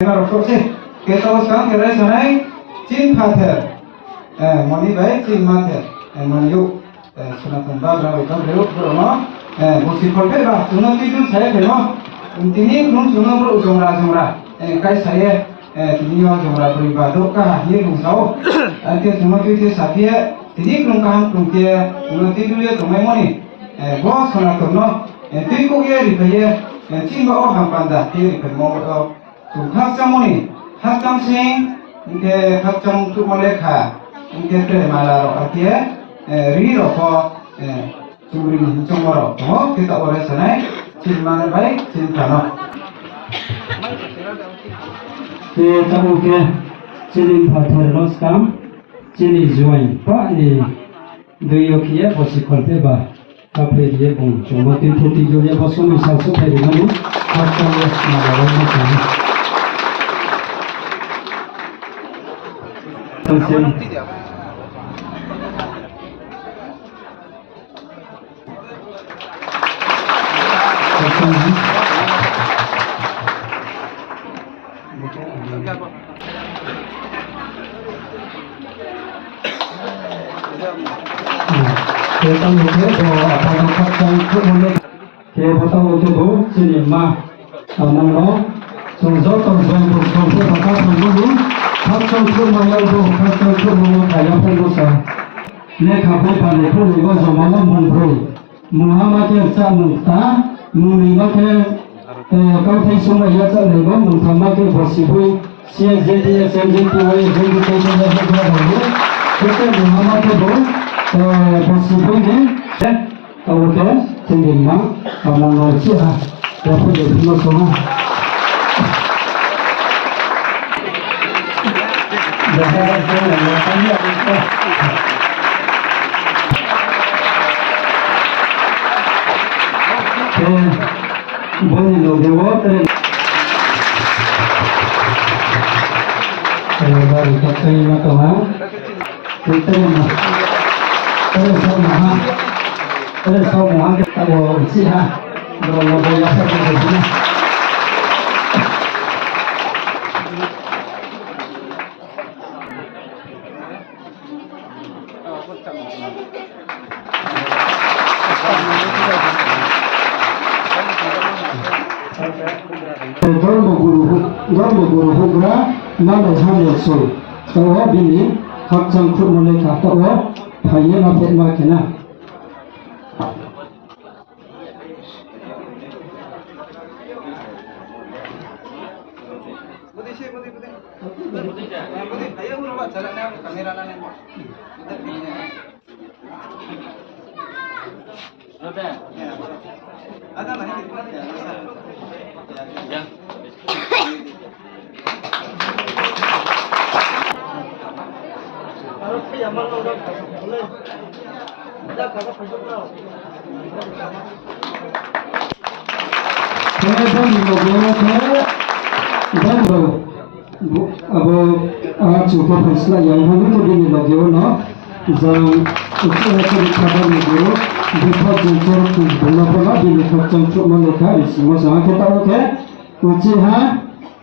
Kalau proses kita sekarang kira sanai cin pater, moni baik cin mater, maniu sunatan bagra itu belum berono, musik kolpe bah, sunat itu saya belum, ini belum sunat bro jumra, kai saya ini orang jumra beribadah kah, ini belum tahu, nanti sunat itu sahaja, ini belum kaham belum dia, sunat itu diatumai moni, bos sunat turno, itu kok ya ribaya, cin bawa hampanda, dia bermau 학점원이 학점생 이게 학점 투몰레카 이게 때 말하러 어디에 리로퍼 중국인 hin정어로 kita 오래전에 질만을 바이 질판어 kita oke cilin pater loskam cili join pa ni duyo kia bosi kolpe ba kape dia bong cuma tintu tiga dia bosu misal supaya dengan hakam les malam macam Terima Hakam kurmaya do hakam kurmaya kaya pengusa. Lekha bepa lekho lego zamana mungro. Muhammad yang cak mungta, munima ke kau thai suma ya cak lego mungtama ke bosibui sia jadi SMJT way jadi kaisa ya kedua baru. Kita Muhammad ke do bosibui ne, kau ke tinggalma kau nangoci ha. Dapat jadi semua. Jangan tanya apa. Boleh logo water. Baru kita ini macam kita ini. Semua kita bawa siha. Bawa biasa kita sini. Dormo guru hugra nanda hamil sol. Tawa bini hak jangkut mereka tawa payah napet makina. अब चुका फैसला यही होने के दिन लगे हो ना जब उसके बाद खबर लगे हो देखो जंचर कुछ बोलना पड़ा दिन खबर जंचर में लिखा इसी में जहाँ के ताऊ के उच्चे हाँ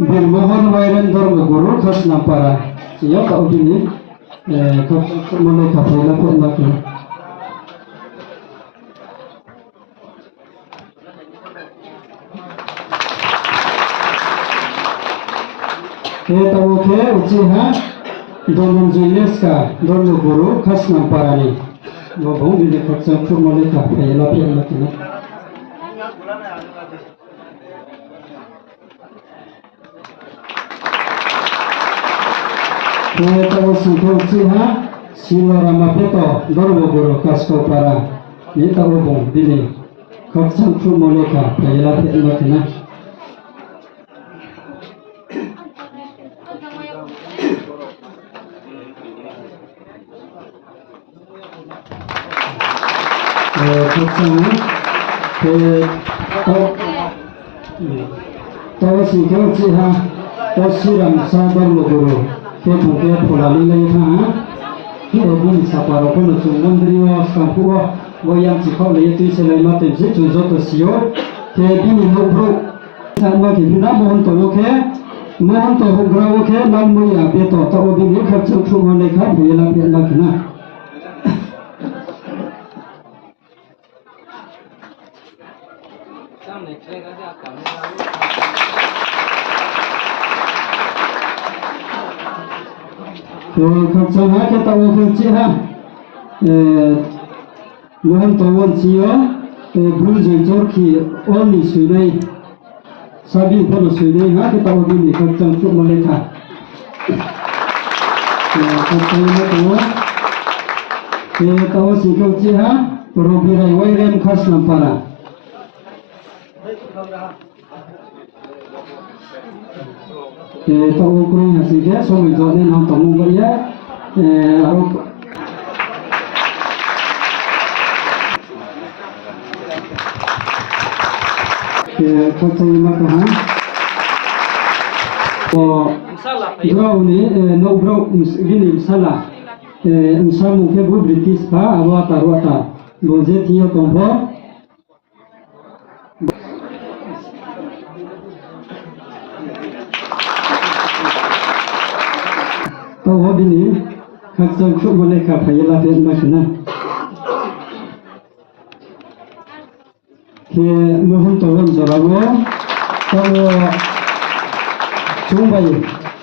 बिरमोहन वायरंदर में गुरु खस न पड़ा यह ताऊ दिन खबर जंचर में लिखा पहला पढ़ना के tahu ke ujiha donon jenis ka donon guru khas namparani ngobong di dekat formula ka payala payala kena tahu singko ujiha sila ramapeto donon guru khas ko para ni tahu bong di dekat formula ka payala payala kena tahu sih kalau sih tahu sih sabar guru kita mungkin pulang lagi kita pun sabar pun cuma dari kampung yang cikau lagi tu selama tu je tu sio kita ini bro sama kita mohon tolong ke mohon to grau ke nam mu ya pe to ta obi ni khap chang thu mon le kha bhe la pe la khna khap chang ha ke ta obi chi ha mohon to won chi yo bul je jor ki only sunai sabi pon sunai ha ke ta obi ni khap chang thu mon le kha tahu si kau ciha perobirai wairen khas nampara. Tahu kurang hasil dia, so menjadi nam tamu beria. Kau cakap macam Brau ni, no brau gini salah. Insya mungkin bu British pa awata, boze tiyo tombo. Tahu bini, kakak cuk boleh kapai lapet macam ke mohon tolong jarawo, tahu cumbai.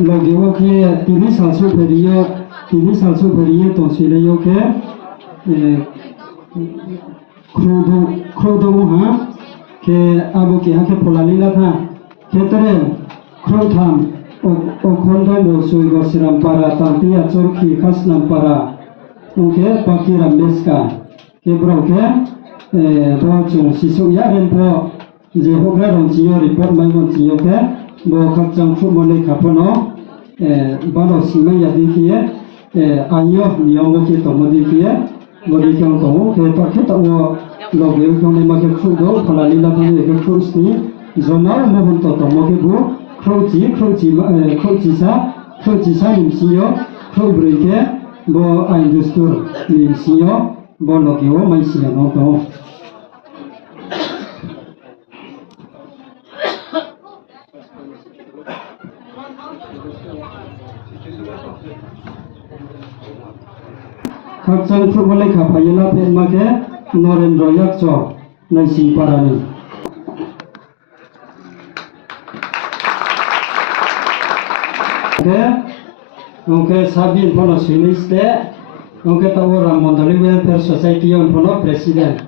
Logi oke tini salsu periye tonsi le oke krodo ha ke abu ke ha ke polali la tha ke tere krodham o khondo mo sui gosiram para tantia chorki khasnam para oke pakira meska ke bro ke bo chung sisu ya ren po je hogra ron chiyo report mai mon chiyo ke bo khapchang khu mo le khapono bano sima ya dikiye anyo niyongo ki tomo dikiye modi kyong tomo ke to wo loge kyong ne ma ke khu do phalali la thane ke khu sti zoma mo bun to tomo ke bu khochi sa nim siyo kho brike bo industry nim siyo bo loge wo mai siyo no to Kakcang thu boleh kapai la pe make Norendra Yakcho nasi parani. Oke sabin pono siniste, oke tahu Ram Mandali Welfare Society on pono presiden.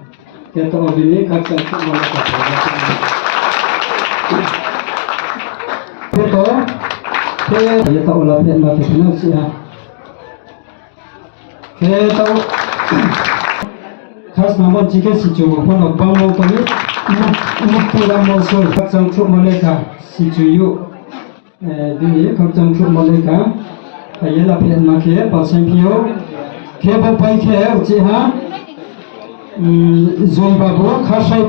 Kita obini kakcang thu boleh kapai. Betul, kita tahu la pe make kenal siapa. Tahu khas nama jika si cuy pun apa mau kami muktiram musuh kakcang truk mereka si cuy ini kakcang truk mereka ayah lapis makai pasang pio ke bapai ke uciha zon babu khasai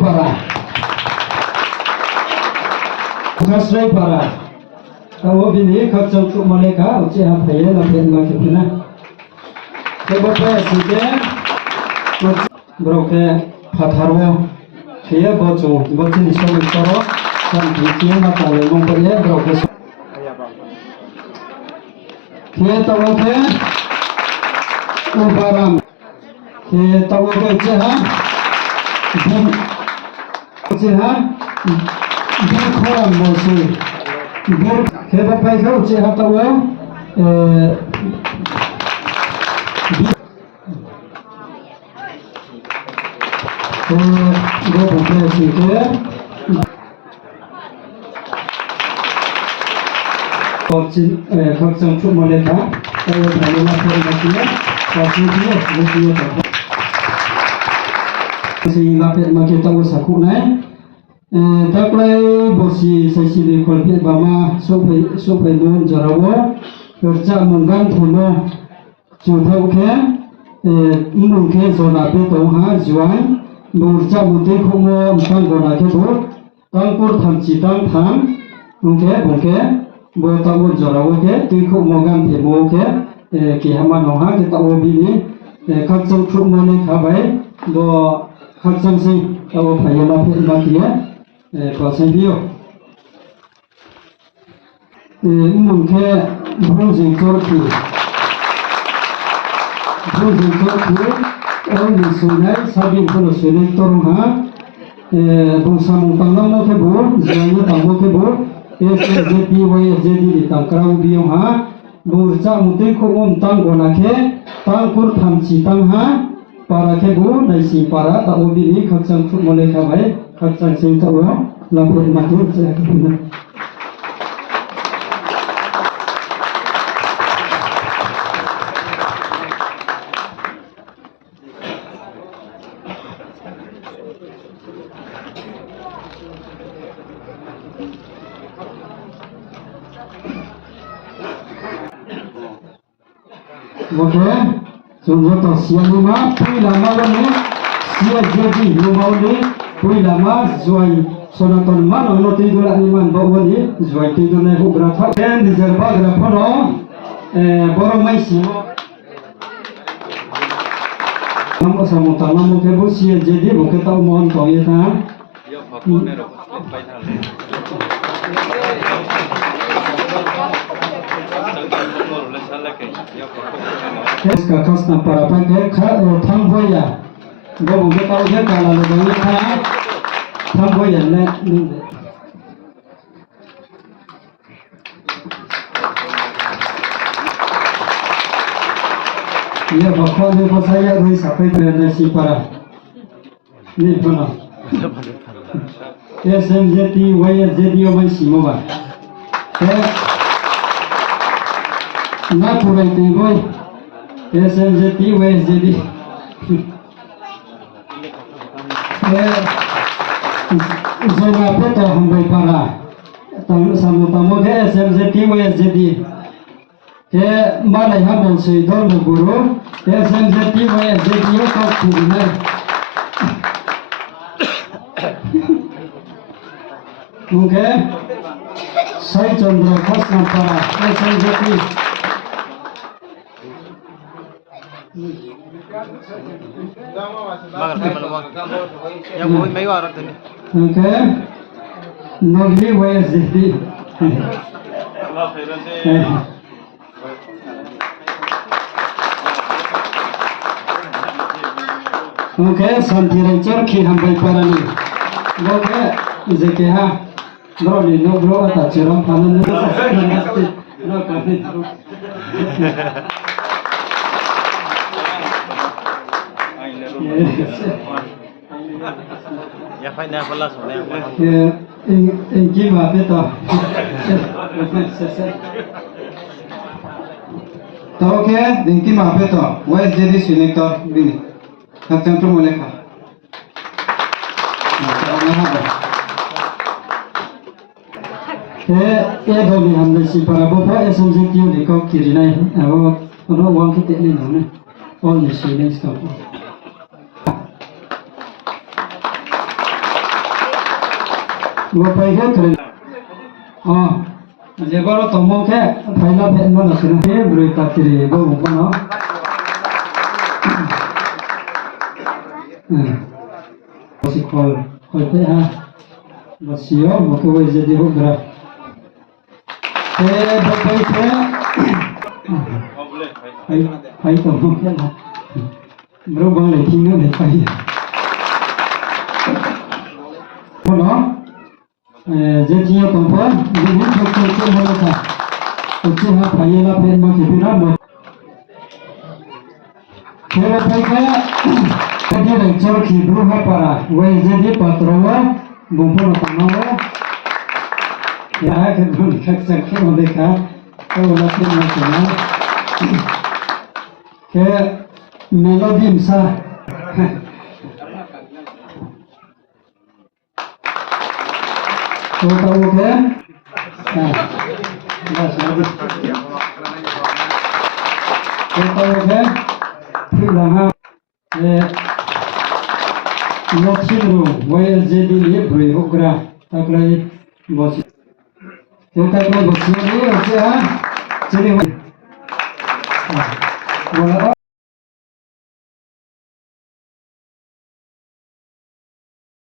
para tahu ini kakcang truk mereka uciha ayah lapis makai pina Kebetulan sih broke patharwo kaya bocu ni soal karo kan bikin mata lemong boleh broke kaya tahu ke ubaram kaya tahu ke bin koram musuh bin kebetulan kau tahu Gue boleh sih kakcang truk mereka kalau dari lapor makinya kasih dia si lapor makin tahu saku naik tak lagi bosi sesi di kolpit bama supaya non jarawo kerja menggan puno cukup ke mungkin zona betul ha jual Burca muti kumo mkan gona ke bu tangkur thamci tang tham mungke botamu jorawo ke tui kumo gam themo ke ki hama noha ke tawo bini kakcang truk mone khabai do kakcang sing tawo phayala phe ma kiye pasang bio mungke brojing torki orang sunai sabin kalau sunai torha bangsa mungtangna mo ke bor zanya tangmo ke bor SSJP YSJD di tangkrau biong ha burca mutai ko tang gona ke tangkur thamchi tang ha para ke bo naisi para ta obini khachang thu mole ka bai khachang sing ta wa lapor matur ja kena Oke, contoh tasian lima, pui lama ini, siap jadi lima ini, pui lama, zuai sonaton mana, no tidur animan bawa ini, zuai tidur naik berapa, dan di jerba berapa no, borong maisi. Kamu sama tanam mungkin bu siap jadi, mungkin tahu mohon tahu ya kan? Kakas nampar apa ke thamboya, bawa kita tahu je kalau lebih kan thamboya le. Ia bapak ni pasaya rugi sampai berada si para. Ni pernah. SMZT YSZD omai si moba. Na purai tingoi. SMZT YSZD. Zona peta hambai para. Tamu tamu ke SMZT YSZD. Ke malai hamon se dormo guru. SMZT YSZD yo kau turunai. Oke. Saya Chandra khas nampara SMZT. Yang mau main orang tu ni. Oke. Nogri YSZD. Oke, santiran cerki hambai parani. Oke, zeke ha. Bro ni no bro ata ceram panan no nasti. No kani. Ya final pala sudah. Inki mape to. Oke, dinki mape to. YSJD selector bini. Khachang thu mole ka. Doni hamle si para bopo SMZT di kau kiri nai. Aku orang uang kita ni mana? All ni si ni sekarang. Gua pergi keren. Oh, jadi baru tomo ke, final pet mana sih? Ni berita kiri, gua bukan no. Masih call tu ha. Masih yo, mungkin wajah jadi berapa. Bapak itu, hai tomo ke lah. Berubah lagi ni lepai. Mana? Jadi apa pun, ini cukup mana sah. Uci ha payah pen macam mana mo. Kalau payah, jadi rencana kibru ha para. Jadi patrowa, bumpu nampanawa. Ya, kita cakap mereka, kalau nak macam ke melodi masa. Kau tahu ke? Nah, bas lagi. Kau tahu ke? Filah Noksinru YSJD ni berukra tak lagi bos. Kau tahu bos ni apa? Jadi, bola